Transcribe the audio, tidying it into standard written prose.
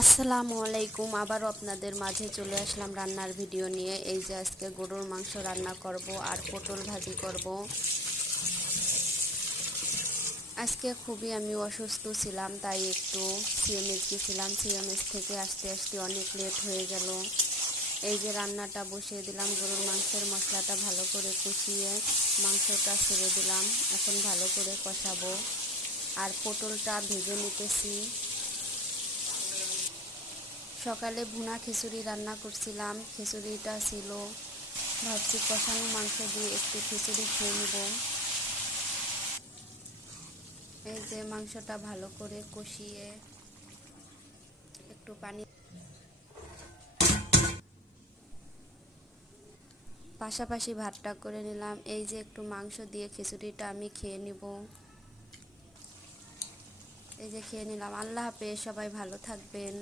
আসসালামু আলাইকুম। আবারও আপনাদের মাঝে চলে আসলাম রান্নার ভিডিও নিয়ে। এই যে আজকে গরুর মাংস রান্না করব আর পটল ভাজি করব। আজকে খুবই আমি অসুস্থ ছিলাম, তাই একটু সিএমএস গেছিলাম। সিএমএস থেকে আসতে আসতে অনেক লেট হয়ে গেল। এই যে রান্নাটা বসিয়ে দিলাম, গরুর মাংসের মশলাটা ভালো করে কষিয়ে মাংসটা ছেড়ে দিলাম। এখন ভালো করে কষাবো আর পটলটা ভেজে নিতেছি। সকালে ভুনা খিচুড়ি রান্না করছিলাম, খিচুড়িটা ছিল। ভাবছি কষানো মাংস দিয়ে একটু খিচুড়ি খেয়ে নেব। এই যে মাংসটা ভালো করে কষিয়ে একটু পানি পাশাপাশি ভাতটা করে নিলাম। এই যে একটু মাংস দিয়ে খিচুড়িটা আমি খেয়ে নিব। এই যে খেয়ে নিলাম। আল্লাহ হাফেজ, সবাই ভালো থাকবেন।